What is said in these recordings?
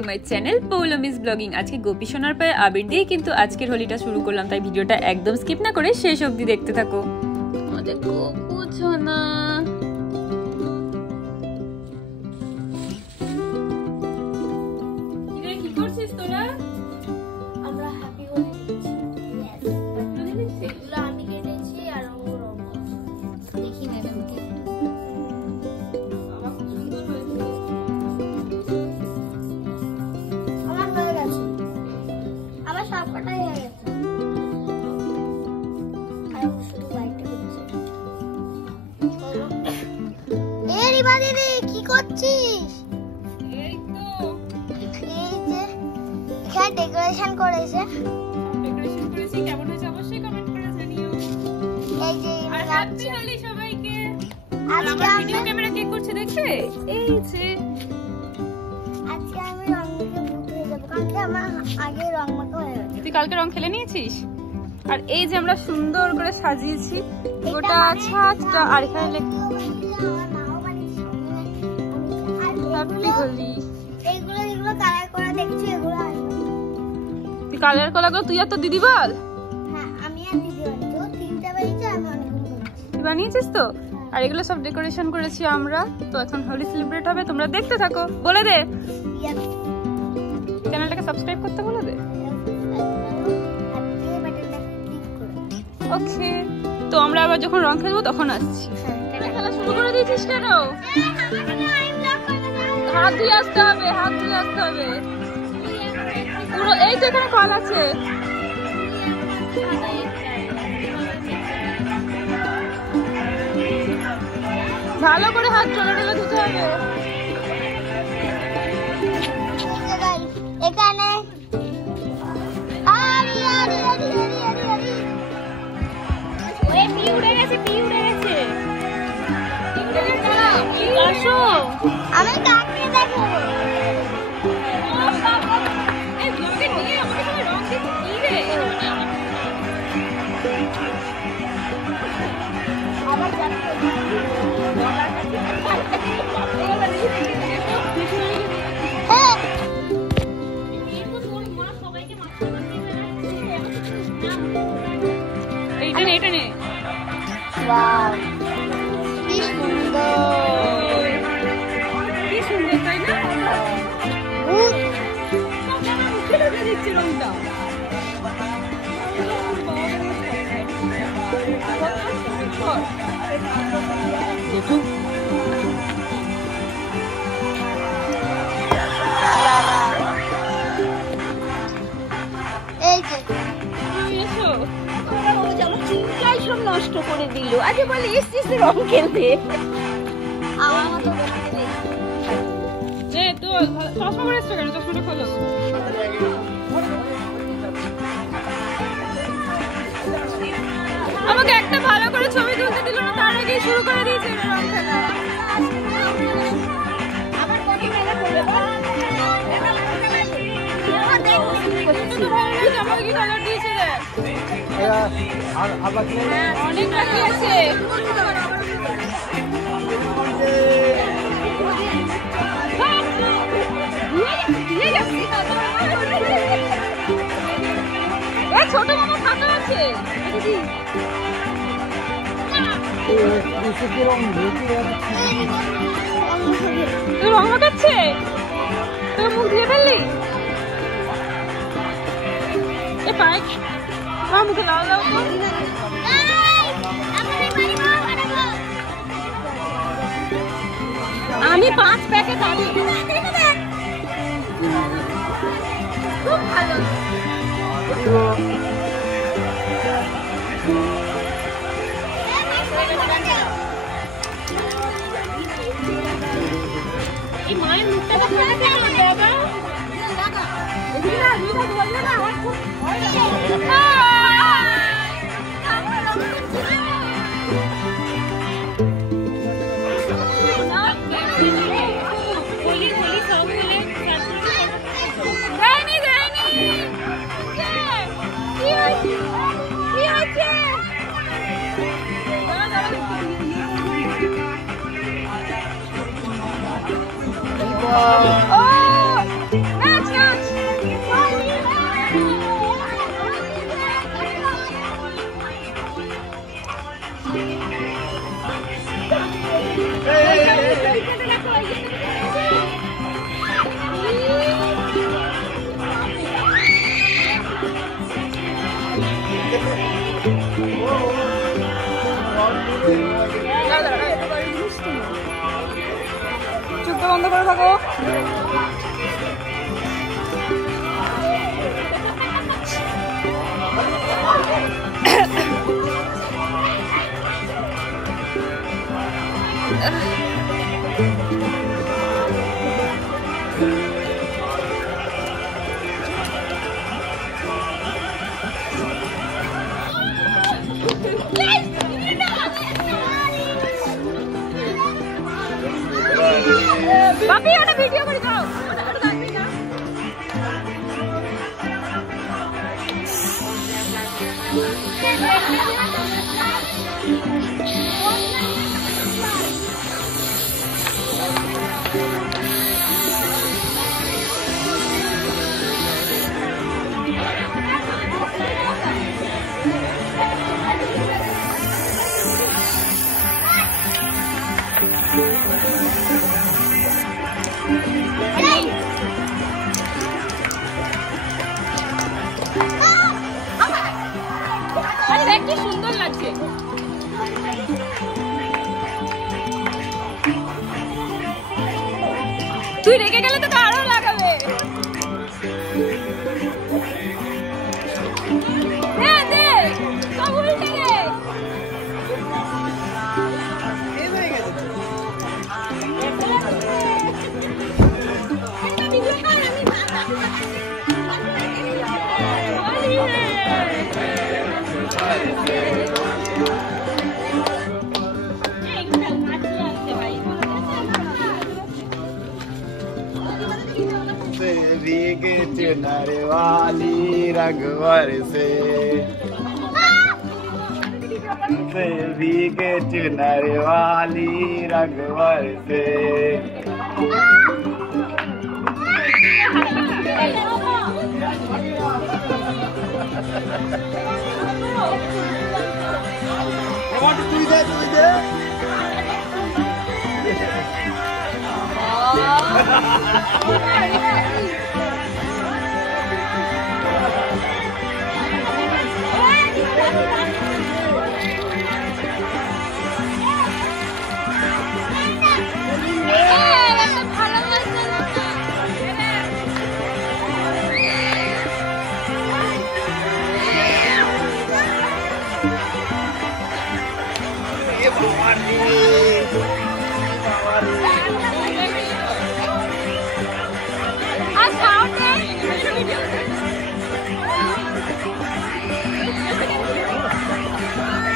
To my channel পৌলমিস blogging. আজকে গোপী সোনার পায়ে আবির দিয়ে কিন্তু আজকের হোলিটা শুরু করলাম, তাই ভিডিওটা একদম স্কিপ না করে শেষ অবধি দেখতে থাকো। আমাদের গোপু সোনা কি করছিস তোরা? আমরা হ্যাপি হোলি দিচ্ছি। এগুলো আমি কেটেছি আর ও রং দেখি ম্যাডামকে। আমার হয়ে গেছে, আমার সব কটাই হয়ে গেছে। আর ও শুধু লাইটটা দিচ্ছে। চলো এ রিবা দিদি কি করছিস? এই তো এই যে এখানে ডেকোরেশন করেছে। ডেকোরেশন করেছি, কেমন হয়েছে অবশ্যই কমেন্ট করে জানিও। এই যে আর হ্যাপি হোলি সবাইকে। আর আজকে আমার ভিডিও আমি ক্যামেরা কে করছে দেখবে? এই যে আজকে আমি রং মেখে ভূত হয়ে যাবো, কালকে আমার আগে রং মাখা হয়ে গেছে। তুই কালকে রং খেলে নিয়েছিস? আর এই যে আমরা সুন্দর করে সাজিয়েছি গোটা ছাদটা, আর এখানে আমার মাও বানিয়েছে। হ্যাপি হোলি। এগুলো কালার করা দেখছি, এগুলো আসবে। তুই কালার কলাগুলো তুই আর তোর দিদি বল। হ্যাঁ আমি আর দিদি বানিয়েছি, ও তিনটা বানিয়েছে, আমি অনেকগুলো বানিয়েছি। তুই বানিয়েছিস তো? আর এগুলো সব ডেকোরেশন করেছি আমরা। তো এখন হোলি সেলিব্রেট হবে, তোমরা দেখতে থাকো। বলে দে চ্যানেলটাকে সাবস্ক্রাইব করতে, বলে দে। ওকে, তো আমরা আবার যখন রং খেলবো তখন আসছি। খেলা শুরু করে দিয়েছিস কেন? হাত ধুয়ে আসতে হবে, হাত ধুয়ে আসতে হবে পুরো। এই তো এখানে কল আছে। ভালো করে হাত চলে চলে ধুতে হবে। এখানে আমি কাকে দেখো এইটা নে। ওয়াও কি সুন্দর, কি সুন্দর তাই না? ভূত মুখে লেগে দিচ্ছে রংটা। এই যে এসো। চুলটাই সব নষ্ট করে দিল। আচ্ছা বলে এসছিস রং খেলতে, আমার মতো দেখতে দেখি। তো চশমা পরে এসছো কেন? চশমাটা খোলো। আমাকে একটা ভালো করে ছবি তুলতে দিল না, তার আগেই শুরু করে দিয়েছে রং খেলা। আমার কত মেলা করবে বল? আমাকে কি কালার দিয়েছে রে? অনেক বাকি আছে। ছোট মামা ফাঁকা আছে। তুই রং মাখাচ্ছে? তোর মুখ দিয়ে ফেললি? এ পাঁচ আমার মুখে লাল লাল তো। আমি 5 প্যাকেট আনি। খুব ভালো। এই মায়ের মুখটা দেখা কেমন বাবা? Oh! করে থাকো। Papi, una video করে দাও। কি সুন্দর লাগছে। তুই রেখে গেলে তো আরো লাগাবে। হ্যাঁ দেখ সব উল্টে গে। भीगे चुनर वाली रंगवर से भीगे चुनर वाली रंगवर से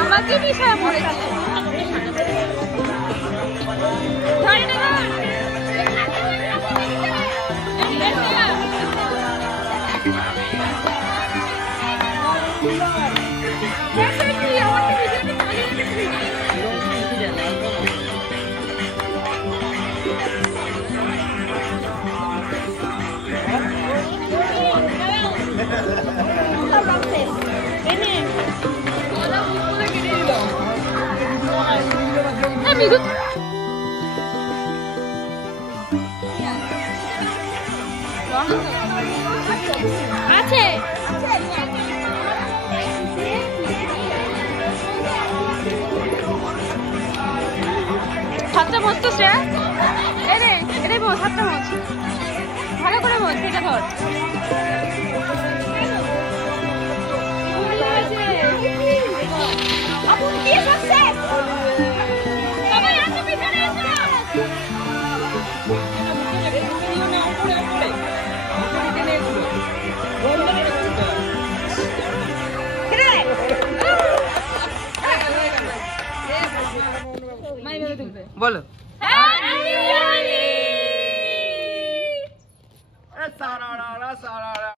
আমাকে বিষয় মরে গেল। আছে সাতটা মোচ তো শ্রেয়া এরে মোচ সাতটা মোচ ভালো করে মোচ এটা ধর আপু কি করছে বাবা এত পিছনে এসো বলো